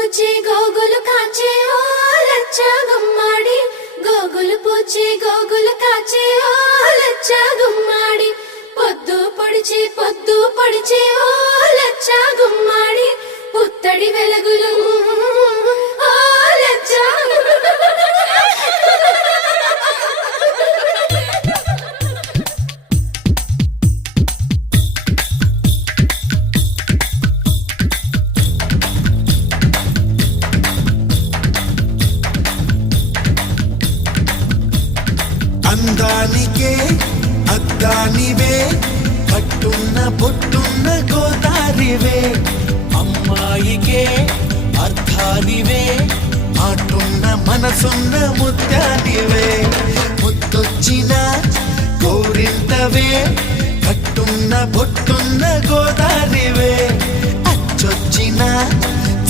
పూచి గోగులు కాచే ఓ లచ్చ గుమ్మాడి, గోగులు పూచి గోగులు కాచే ఓ లచ్చ గుమ్మాడి, పొద్దు పొడిచి ఓ లచ్చ గుమ్మాడి, పుత్తడి వెలుగులు ఓ లచ్చ. అందానికే అద్దానివే, పట్టున్న పొట్టున్న గోదారివే, అమ్మాయికే అర్థానివే, మాటున్న మనసున్న ముత్యానివే, ముద్దొచ్చిన గోరింతవే, కట్టున్న పొట్టున్న గోదారివే, అచ్చొచ్చిన